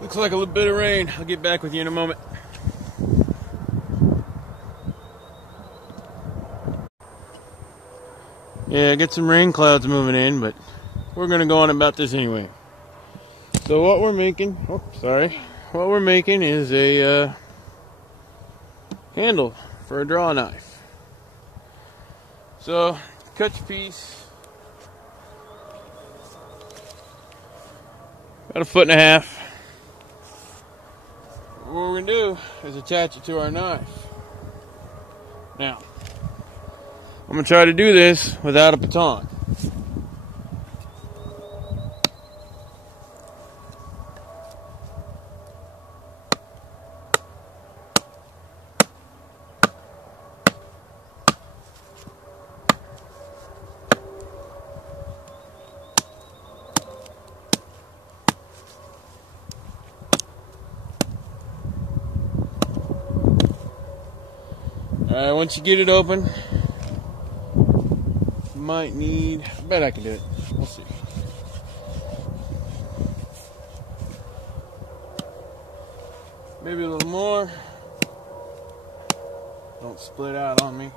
Looks like a little bit of rain. I'll get back with you in a moment. Yeah, I get some rain clouds moving in, but we're gonna go on about this anyway. So what we're making, what we're making is a handle for a draw knife. So cut your piece about 1.5 feet. What we're gonna do is attach it to our knife. Now, I'm gonna try to do this without a baton. Alright, once you get it open, you might need, I bet I can do it. We'll see. Maybe a little more. Don't split out on me.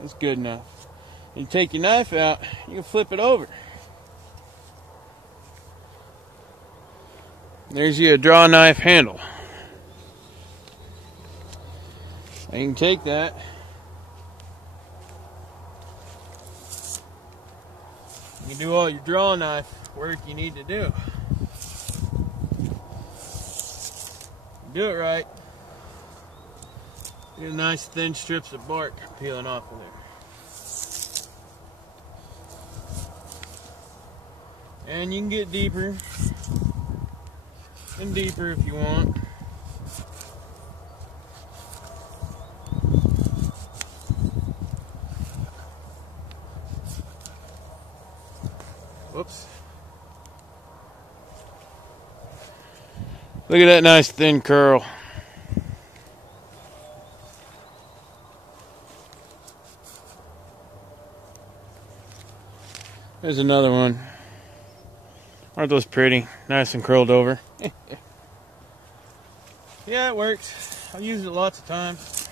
That's good enough. You take your knife out, you can flip it over. There's your draw knife handle. And you can take that, you can do all your draw knife work you need to do. Do it right. Get nice thin strips of bark peeling off of there. And you can get deeper and deeper if you want. Whoops. Look at that nice thin curl. There's another one. Aren't those pretty? Nice and curled over. Yeah, it works. I've used it lots of times.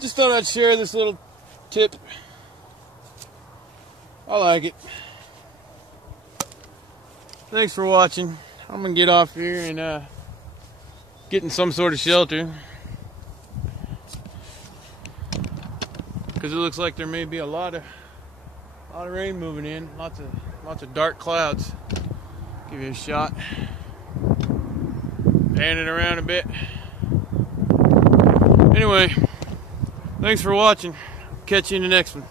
Just thought I'd share this little tip. I like it. Thanks for watching. I'm gonna get off here and get in some sort of shelter, because it looks like there may be a lot of rain moving in, lots of dark clouds. Give you a shot. Pan it around a bit. Anyway, thanks for watching. Catch you in the next one.